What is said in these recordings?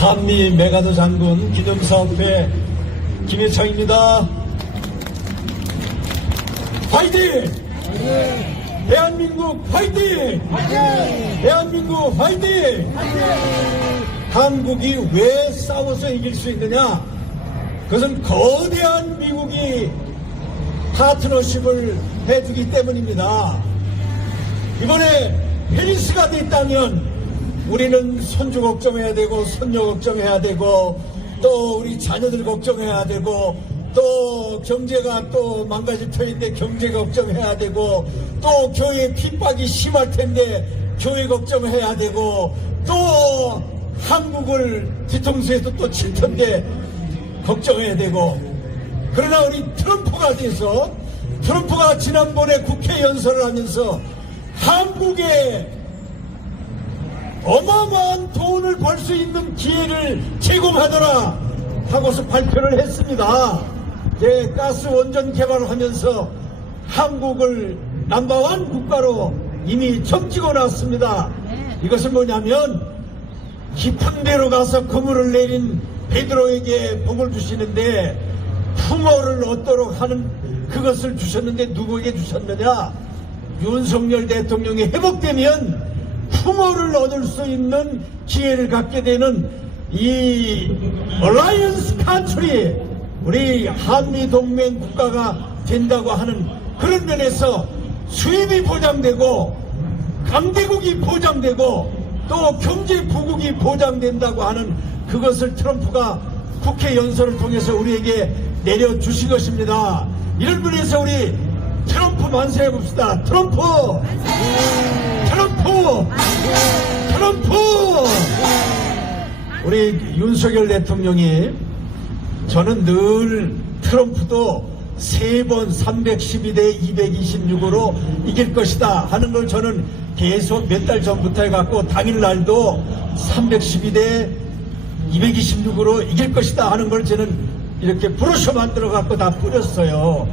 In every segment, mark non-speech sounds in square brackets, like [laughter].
한미 메가더 장군 기념사업회 김혜창입니다. 화이팅! 대한민국 화이팅! 대한민국 화이팅! 한국이 왜 싸워서 이길 수 있느냐? 그것은 거대한 미국이 파트너십을 해주기 때문입니다. 이번에 페리스가 됐다면 우리는 손주 걱정해야 되고 손녀 걱정해야 되고 또 우리 자녀들 걱정해야 되고 또 경제가 또 망가질 터인데 경제 걱정해야 되고 또 교회 핍박이 심할 텐데 교회 걱정해야 되고 또 한국을 뒤통수에서 또 칠 텐데 걱정해야 되고. 그러나 우리 트럼프가 돼서 트럼프가 지난번에 국회 연설을 하면서 한국에 어마어마한 돈을 벌 수 있는 기회를 제공하더라 하고서 발표를 했습니다. 이제 가스 원전 개발을 하면서 한국을 남바완 국가로 이미 점찍어 놨습니다. 이것은 뭐냐면 깊은 데로 가서 그물을 내린 베드로에게 복을 주시는데 풍어를 얻도록 하는 그것을 주셨는데 누구에게 주셨느냐? 윤석열 대통령이 회복되면 풍어를 얻을 수 있는 기회를 갖게 되는 이 얼라이언스 컨트리 우리 한미 동맹 국가가 된다고 하는 그런 면에서 수입이 보장되고 강대국이 보장되고 또 경제 부국이 보장된다고 하는 그것을 트럼프가 국회 연설을 통해서 우리에게 내려주신 것입니다. 이런 면에서 우리 트럼프 만세 해 봅시다. 트럼프! 트럼프! 트럼프! 우리 윤석열 대통령이 저는 늘 트럼프도 세번 312대 226으로 이길 것이다 하는 걸 저는 계속 몇 달 전부터 해갖고 당일날도 312대 226으로 이길 것이다 하는 걸 저는 이렇게 브로셔 만들어 갖고 다 뿌렸어요.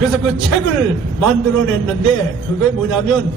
그래서 그 책을 만들어냈는데 그게 뭐냐면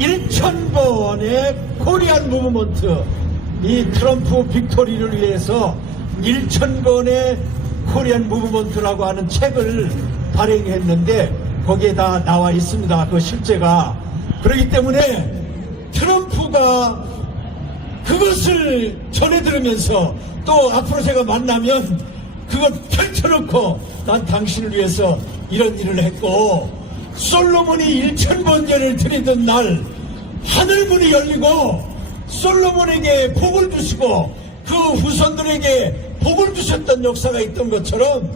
1,000번의 코리안 무브먼트 이 트럼프 빅토리를 위해서 1,000번의 코리안 무브먼트라고 하는 책을 발행했는데 거기에 다 나와 있습니다. 그 실제가. 그렇기 때문에 트럼프가 그것을 전해 들으면서 또 앞으로 제가 만나면 그걸 펼쳐놓고 난 당신을 위해서 이런 일을 했고 솔로몬이 1천 번제를 드리던 날 하늘문이 열리고 솔로몬에게 복을 주시고 그 후손들에게 복을 주셨던 역사가 있던 것처럼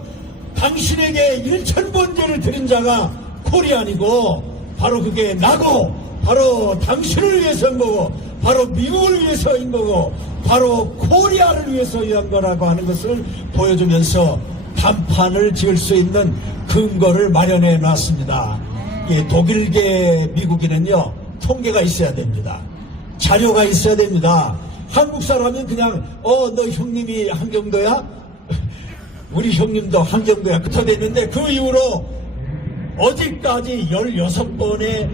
당신에게 1천 번제를 드린 자가 코리안이고 바로 그게 나고 바로 당신을 위해서인 거고 바로 미국을 위해서인 거고 바로 코리아를 위해서 위한 거라고 하는 것을 보여주면서 단판을 지을 수 있는 근거를 마련해 놨습니다. 이 독일계 미국인은요 통계가 있어야 됩니다. 자료가 있어야 됩니다. 한국 사람은 그냥 어 너 형님이 한경도야? [laughs] 우리 형님도 한경도야 그터 됐는데 그 이후로 어제까지 16번의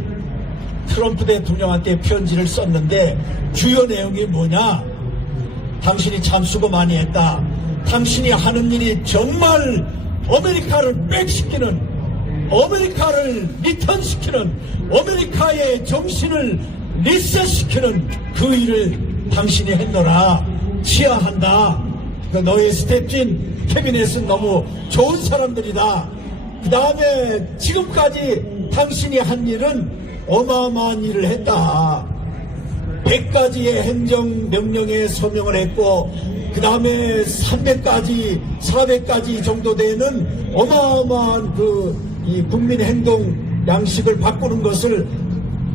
트럼프 대통령한테 편지를 썼는데 주요 내용이 뭐냐? 당신이 참 수고 많이 했다. 당신이 하는 일이 정말 아메리카를 백시키는 아메리카를 리턴시키는 아메리카의 정신을 리셋시키는 그 일을 당신이 했노라 치하한다. 그 너의 스태프진 캐비넷은 너무 좋은 사람들이다. 그 다음에 지금까지 당신이 한 일은 어마어마한 일을 했다. 100가지의 행정명령에 서명을 했고, 그 다음에 300가지, 400가지 정도 되는 어마어마한 그, 이 국민 행동 양식을 바꾸는 것을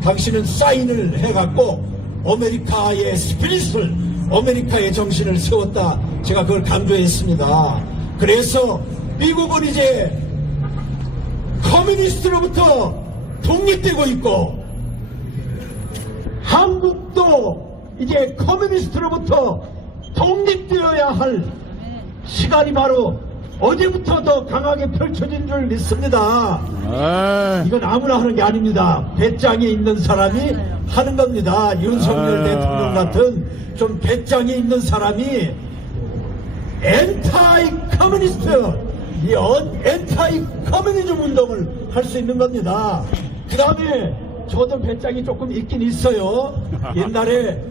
당신은 사인을 해갖고, 아메리카의 스피릿을, 아메리카의 정신을 세웠다. 제가 그걸 강조했습니다. 그래서 미국은 이제 커뮤니스트로부터 독립되고 있고, 한국도 이제 커뮤니스트로부터 독립되어야 할 시간이 바로 어제부터 더 강하게 펼쳐진 줄 믿습니다. 아, 이건 아무나 하는 게 아닙니다. 배짱이 있는 사람이 하는 겁니다. 윤석열 아유. 대통령 같은 좀 배짱이 있는 사람이 엔타이 커뮤니스트, 이 언- 엔타이 커뮤니즘 운동을 할 수 있는 겁니다. 그 다음에 저도 배짱이 조금 있긴 있어요. 옛날에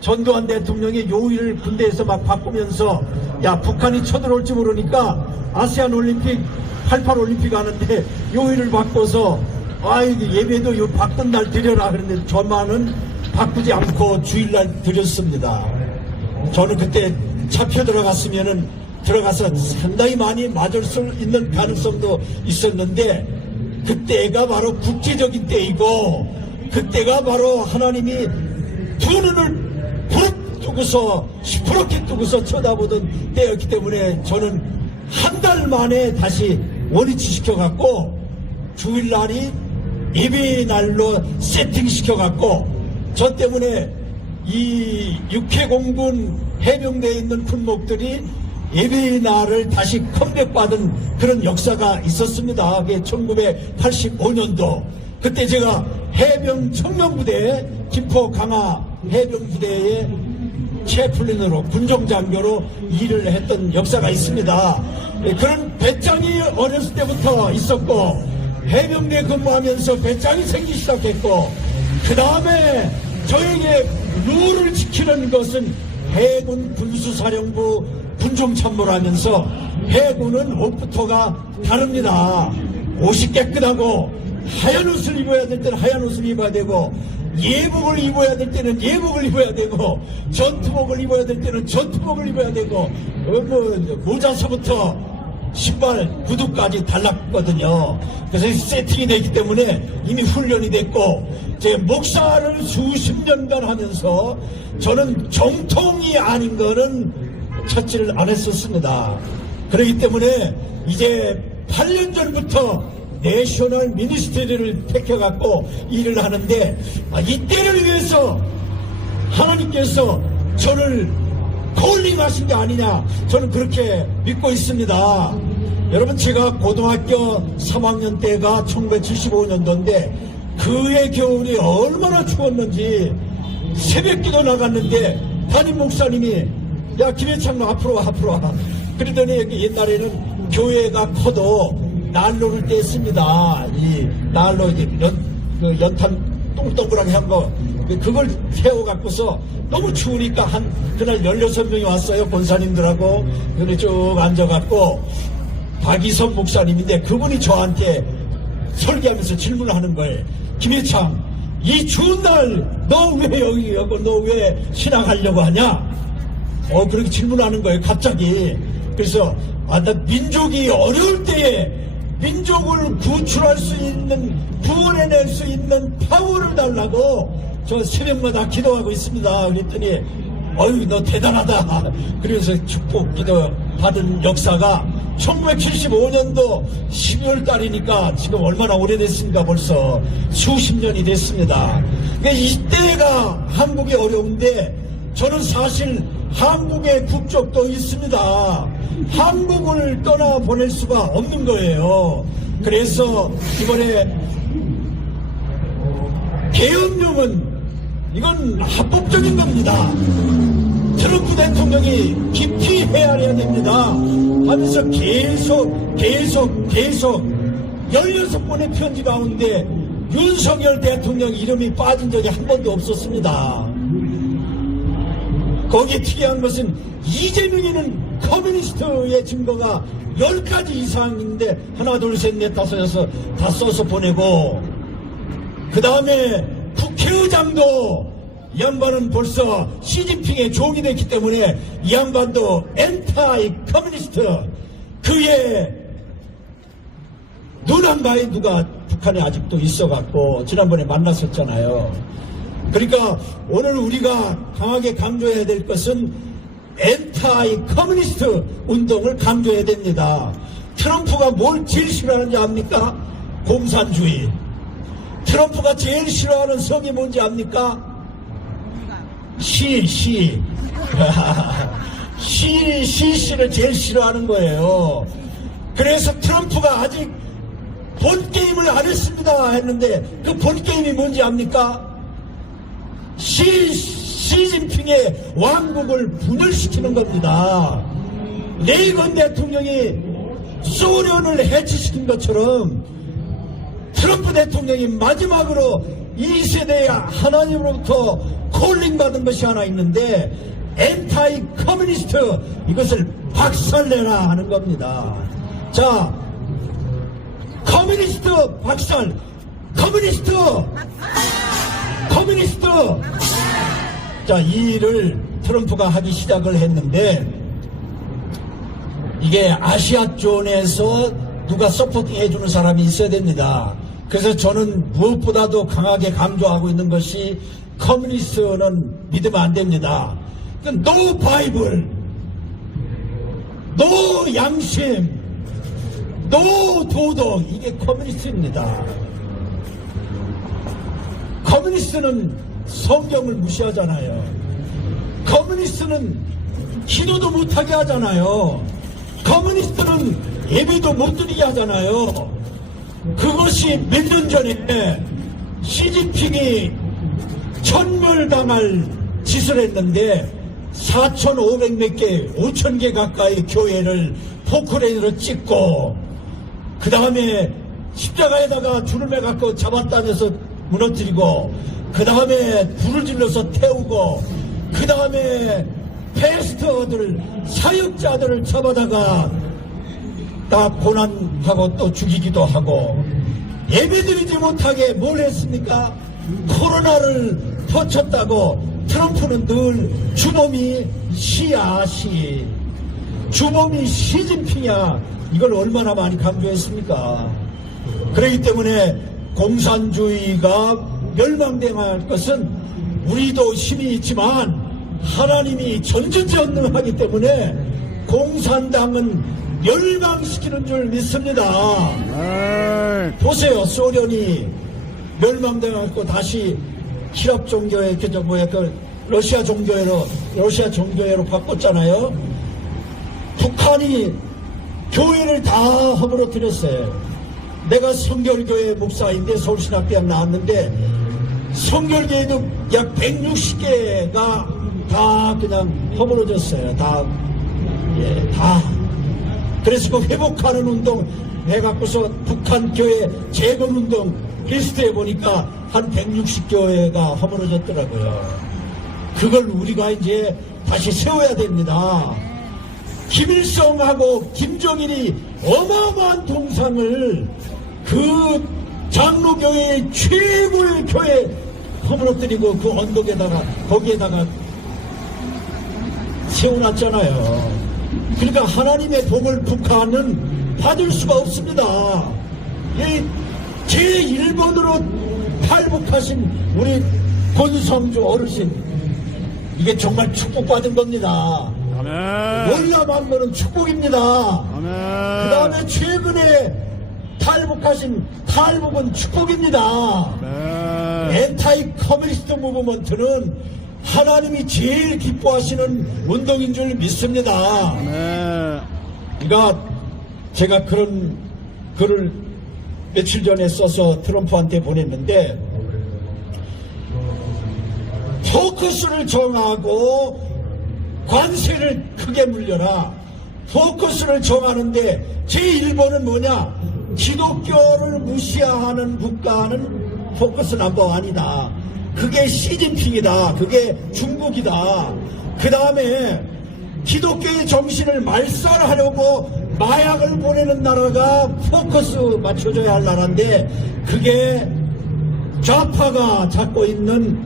전두환 대통령이 요일을 군대에서 막 바꾸면서 야 북한이 쳐들어올지 모르니까 아시안 올림픽 88 올림픽 하는데 요일을 바꿔서 아 이게 예배도 요 바꾼 날 드려라 그랬는데 저만은 바꾸지 않고 주일날 드렸습니다. 저는 그때 잡혀 들어갔으면은 들어가서 상당히 많이 맞을 수 있는 가능성도 있었는데 그때가 바로 국제적인 때이고 그때가 바로 하나님이 두 눈을 뜨고서 시퍼렇게 뜨고서 쳐다보던 때였기 때문에 저는 한 달 만에 다시 원위치 시켜갖고 주일날이 예배 날로 세팅시켜 갖고 저 때문에 이 육해공군 해병대에 있는 군목들이 예배의 날을 다시 컴백받은 그런 역사가 있었습니다. 그게 1985년도. 그때 제가 해병 청년부대, 김포 강화 해병부대에 체플린으로 군종장교로 일을 했던 역사가 있습니다. 예, 그런 배짱이 어렸을 때부터 있었고 해병대 근무하면서 배짱이 생기기 시작했고 그 다음에 저에게 룰을 지키는 것은 해군 군수사령부 군종참모를 하면서 해군은 옷부터가 다릅니다. 옷이 깨끗하고 하얀 옷을 입어야 될 때는 하얀 옷을 입어야 되고 예복을 입어야 될 때는 예복을 입어야 되고 전투복을 입어야 될 때는 전투복을 입어야 되고 모자서부터 신발 구두까지 달랐거든요. 그래서 이 세팅이 됐기 때문에 이미 훈련이 됐고 제 목사를 수십 년간 하면서 저는 정통이 아닌 거는 찾지를 안 했었습니다. 그렇기 때문에 이제 8년 전부터 내셔널 미니스트리를 택해갖고 일을 하는데 아, 이때를 위해서 하나님께서 저를 콜링하신 게 아니냐 저는 그렇게 믿고 있습니다. 여러분 제가 고등학교 3학년 때가 1975년도인데 그해 겨울이 얼마나 추웠는지 새벽기도 나갔는데 담임 목사님이 야 김해창 너 앞으로 와 앞으로 와 그러더니 옛날에는 교회가 커도 난로를 뗐습니다. 이 난로 이제 연, 그 연탄 동글동글하게 한 거, 그걸 태워갖고서 너무 추우니까 한, 그날 16명이 왔어요. 권사님들하고. 그래 쭉 앉아갖고, 박이선 목사님인데 그분이 저한테 설계하면서 질문을 하는 거예요. 김혜창, 이 추운 날, 너 왜 여기, 여기, 너왜 신앙하려고 하냐? 어, 그렇게 질문하는 거예요, 갑자기. 그래서, 아, 나 민족이 어려울 때에 민족을 구출할 수 있는, 구원해낼 수 있는 파워를 달라고 저 새벽마다 기도하고 있습니다. 그랬더니, 어휴, 너 대단하다. 그래서 축복 기도 받은 역사가 1975년도 12월 달이니까 지금 얼마나 오래됐습니까? 벌써 수십 년이 됐습니다. 그러니까 이때가 한국이 어려운데 저는 사실 한국의 국적도 있습니다. 한국을 떠나 보낼 수가 없는 거예요. 그래서 이번에 계엄령은 이건 합법적인 겁니다. 트럼프 대통령이 깊이 헤아려야 됩니다. 하면서 계속, 계속, 계속 16번의 편지 가운데 윤석열 대통령 이름이 빠진 적이 한 번도 없었습니다. 거기에 특이한 것은 이재명이는 커뮤니스트의 증거가 10가지 이상인데 하나 둘 셋 넷 다섯 여섯 다 써서 보내고 그 다음에 국회의장도 이 양반은 벌써 시진핑의 종이 됐기 때문에 이 양반도 엔타이 커뮤니스트 그의 눈 한가에 누가 북한에 아직도 있어갖고 지난번에 만났었잖아요. 그러니까 오늘 우리가 강하게 강조해야 될 것은 엔타이 커뮤니스트 운동을 강조해야 됩니다. 트럼프가 뭘 제일 싫어하는지 압니까? 공산주의. 트럼프가 제일 싫어하는 성이 뭔지 압니까? 시, 시. [laughs] 시, 시, 시를 제일 싫어하는 거예요. 그래서 트럼프가 아직 본 게임을 안 했습니다 했는데 그 본 게임이 뭔지 압니까? 시, 시진핑의 왕국을 분열시키는 겁니다. 레이건 대통령이 소련을 해치시킨 것처럼 트럼프 대통령이 마지막으로 이 세대의 하나님으로부터 콜링 받은 것이 하나 있는데 엔타이 커뮤니스트 이것을 박살내라 하는 겁니다. 자, 커뮤니스트 박살, 커뮤니스트, 커뮤니스트. 자, 이 일을 트럼프가 하기 시작을 했는데 이게 아시아존에서 누가 서포팅 해주는 사람이 있어야 됩니다. 그래서 저는 무엇보다도 강하게 강조하고 있는 것이 커뮤니스트는 믿으면 안 됩니다. 노 바이블, 노 양심, 노 도덕 이게 커뮤니스트입니다. 커뮤니스트는 성경을 무시하잖아요. 커뮤니스트는 기도도 못하게 하잖아요. 커뮤니스트는 예배도 못 드리게 하잖아요. 그것이 몇 년 전에 시진핑이 천멸당할 짓을 했는데 4,500 몇 개, 5,000개 가까이 교회를 포크레인으로 찍고 그 다음에 십자가에다가 줄을 매갖고 잡았다면서 무너뜨리고 그 다음에 불을 질러서 태우고 그 다음에 패스터들 사역자들을 잡아다가 다 고난하고 또 죽이기도 하고 예배드리지 못하게 뭘 했습니까? 코로나를 터쳤다고 트럼프는 늘 주범이 시야 시 주범이 시진핑이야 이걸 얼마나 많이 강조했습니까? 그렇기 때문에 공산주의가 멸망당할 것은 우리도 힘이 있지만 하나님이 전지전능하기 때문에 공산당은 멸망시키는 줄 믿습니다. 네. 보세요, 소련이 멸망당하고 다시 히랍 종교에 그저 뭐야 그 러시아 종교회로 러시아 종교회로 바꿨잖아요. 북한이 교회를 다 허물어뜨렸어요. 내가 성결교회 목사인데 서울신학대학 나왔는데 성결교회도 약 160개가 다 그냥 허물어졌어요. 다, 예, 다. 그래서 그 회복하는 운동 해갖고서 북한 교회 재건 운동 리스트에 보니까 한 160교회가 허물어졌더라고요. 그걸 우리가 이제 다시 세워야 됩니다. 김일성하고 김정일이 어마어마한 동상을 그 장로교회의 최고의 교회 허물어뜨리고 그 언덕에다가 거기에다가 세워놨잖아요. 그러니까 하나님의 복을 북한은 받을 수가 없습니다. 이 제1번으로 탈북하신 우리 권성주 어르신 이게 정말 축복받은 겁니다. 아멘. 월남한번은 축복입니다. 아멘. 그 다음에 최근에 탈북하신 탈북은 축복입니다. 네. 엔타이 커뮤니스트 무브먼트는 하나님이 제일 기뻐하시는 운동인 줄 믿습니다. 네. 그러니까 제가 그런 글을 며칠 전에 써서 트럼프한테 보냈는데 포커스를 정하고 관세를 크게 물려라. 포커스를 정하는데 제1번은 뭐냐? 기독교를 무시하는 국가는 포커스 넘버 아니다. 그게 시진핑이다. 그게 중국이다. 그 다음에 기독교의 정신을 말살하려고 마약을 보내는 나라가 포커스 맞춰줘야 할 나라인데 그게 좌파가 잡고 있는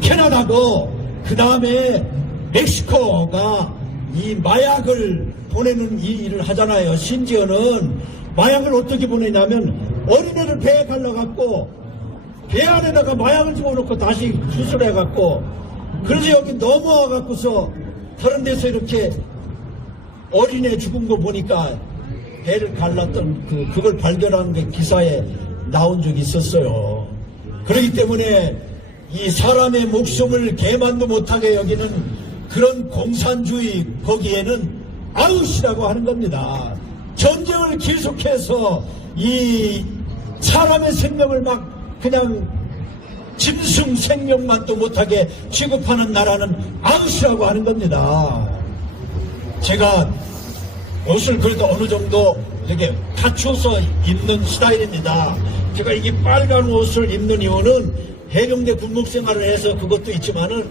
캐나다고 그 다음에 멕시코가 이 마약을 보내는 이 일을 하잖아요. 심지어는 마약을 어떻게 보내냐면 어린애를 배에 갈라갖고 배 안에다가 마약을 집어넣고 다시 수술해갖고 그래서 여기 넘어와갖고서 다른 데서 이렇게 어린애 죽은 거 보니까 배를 갈랐던 그, 그걸 발견한 게 기사에 나온 적이 있었어요. 그렇기 때문에 이 사람의 목숨을 개만도 못하게 여기는 그런 공산주의 거기에는 아웃이라고 하는 겁니다. 전쟁을 계속해서 이 사람의 생명을 막 그냥 짐승 생명만도 못하게 취급하는 나라는 아웃이라고 하는 겁니다. 제가 옷을 그래도 어느 정도 이렇게 갖춰서 입는 스타일입니다. 제가 이게 빨간 옷을 입는 이유는 해병대 군목 생활을 해서 그것도 있지만은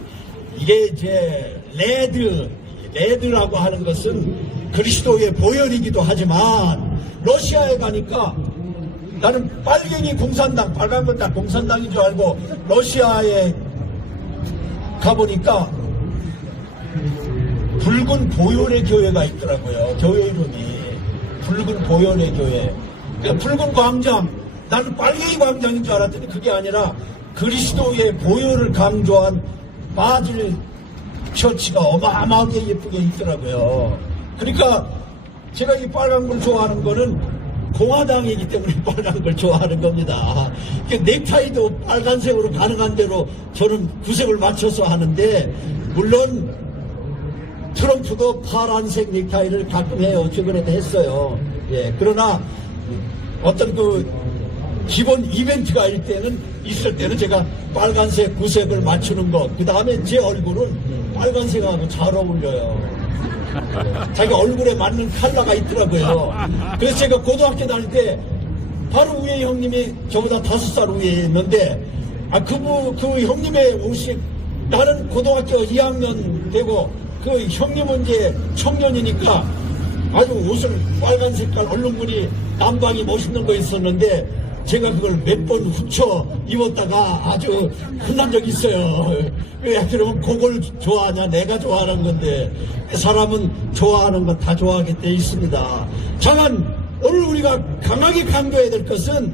이게 이제 레드, 레드라고 하는 것은 그리스도의 보혈이기도 하지만 러시아에 가니까 나는 빨갱이 공산당, 빨간 건 다 공산당인 줄 알고 러시아에 가보니까 붉은 보혈의 교회가 있더라고요. 교회 이름이. 붉은 보혈의 교회. 그러니까 붉은 광장. 나는 빨갱이 광장인 줄 알았더니 그게 아니라 그리스도의 보혈을 강조한 바질 처치가 어마어마하게 예쁘게 있더라고요. 그러니까 제가 이 빨간 걸 좋아하는 거는 공화당이기 때문에 [laughs] 빨간 걸 좋아하는 겁니다. 그 넥타이도 빨간색으로 가능한 대로 저는 구색을 맞춰서 하는데 물론 트럼프도 파란색 넥타이를 가끔 해요. 최근에도 했어요. 예, 그러나 어떤 그 기본 이벤트가 일 때는 있을 때는 제가 빨간색 구색을 맞추는 것. 그 다음에 제 얼굴은 빨간색하고 잘 어울려요. 자기 얼굴에 맞는 컬러가 있더라고요. 그래서 제가 고등학교 다닐 때 바로 위에 형님이 저보다 다섯 살 위에 있는데 아 그부 그 형님의 옷이 나는 고등학교 2학년 되고 그 형님은 이제 청년이니까 아주 옷을 빨간 색깔 얼룩무늬 남방이 멋있는 거 있었는데 제가 그걸 몇 번 훔쳐 입었다가 아주 혼난 적이 있어요. 왜 그러면 그걸 좋아하냐? 내가 좋아하는 건데 사람은 좋아하는 건 다 좋아하게 돼 있습니다. 다만 오늘 우리가 강하게 강조해야 될 것은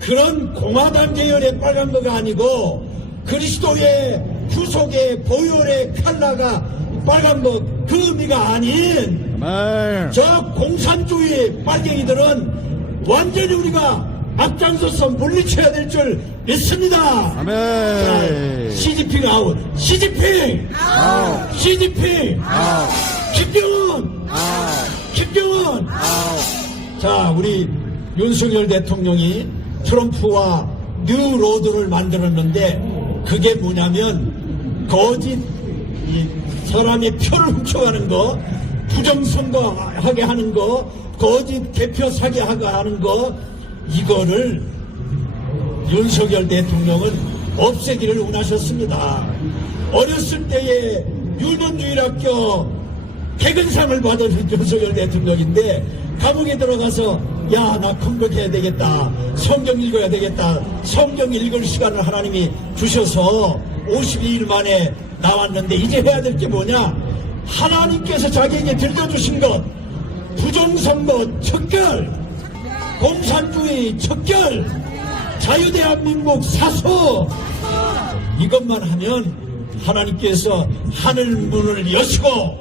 그런 공화당 계열의 빨간 거가 아니고 그리스도의 후속의 보혈의 칼라가 빨간 거그 의미가 아닌 말. 저 공산주의 빨갱이들은 완전히 우리가 앞장서서 물리쳐야 될 줄 믿습니다. 아멘. 시진핑 아웃. 시진핑. 아웃. 시진핑. 아웃. 김정은. 아웃. 김정은. 아웃. 자, 우리 윤석열 대통령이 트럼프와 뉴 로드를 만들었는데 그게 뭐냐면 거짓 이 사람의 표를 훔쳐가는 거, 부정선거 하게 하는 거, 거짓 개표 사기 하게 하는 거 이거를 윤석열 대통령은 없애기를 원하셨습니다. 어렸을 때에 율법주일학교 퇴근상을 받은 [laughs] 윤석열 대통령인데 감옥에 들어가서 야 나 컴백해야 되겠다. 성경 읽어야 되겠다. 성경 읽을 시간을 하나님이 주셔서 52일 만에 나왔는데 이제 해야 될 게 뭐냐? 하나님께서 자기에게 들려주신 것 부정선거 척결 공산주의 척결 자유대한민국 사소 이것만 하면 하나님께서 하늘 문을 여시고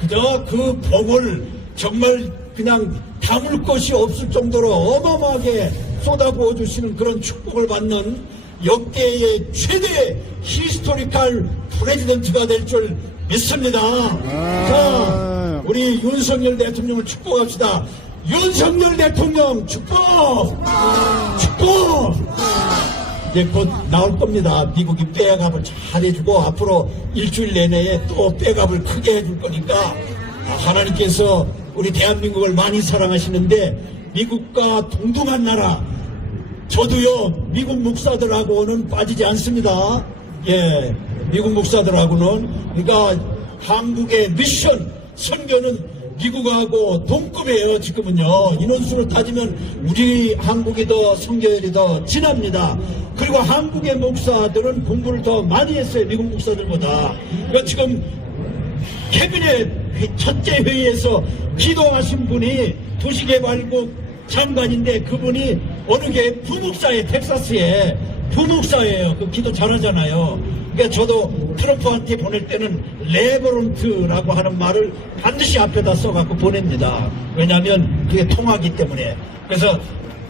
그저 그 복을 정말 그냥 담을 것이 없을 정도로 어마어마하게 쏟아부어 주시는 그런 축복을 받는 역대의 최대 히스토리칼 프레지던트가 될 줄 믿습니다. 자, 우리 윤석열 대통령을 축복합시다. 윤석열 대통령 축복! 축복! 이제 곧 나올 겁니다. 미국이 빼갑을 잘 해주고 앞으로 일주일 내내에 또 빼갑을 크게 해줄 거니까 하나님께서 우리 대한민국을 많이 사랑하시는데 미국과 동등한 나라 저도요 미국 목사들하고는 빠지지 않습니다. 예, 미국 목사들하고는 그러니까 한국의 미션 선교는 미국하고 동급이에요 지금은요 인원수를 따지면 우리 한국이 더 성교율이 더 진합니다 그리고 한국의 목사들은 공부를 더 많이 했어요 미국 목사들보다 그러니까 지금 회- 첫째 회의에서 기도하신 분이 도시개발국 장관인데 그분이 어느 게 부목사에 텍사스에 부목사예요. 그 기도 잘하잖아요. 그러니까 저도 트럼프한테 보낼 때는 레버런트라고 하는 말을 반드시 앞에다 써갖고 보냅니다. 왜냐하면 그게 통하기 때문에. 그래서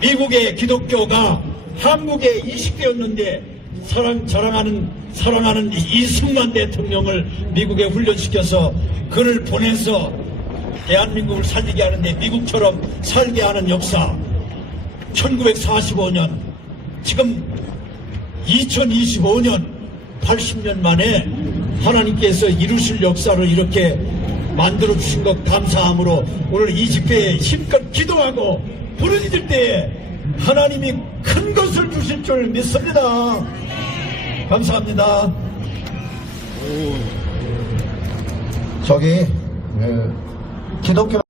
미국의 기독교가 한국에 이식되었는데 사랑, 자랑하는, 사랑하는 이- 이승만 대통령을 미국에 훈련시켜서 그를 보내서 대한민국을 살리게 하는데 미국처럼 살게 하는 역사 1945년 지금 2025년 80년 만에 하나님께서 이루실 역사를 이렇게 만들어 주신 것 감사함으로 오늘 이 집회에 힘껏 기도하고 부르짖을 때에 하나님이 큰 것을 주실 줄 믿습니다. 감사합니다. 저기 그 기독교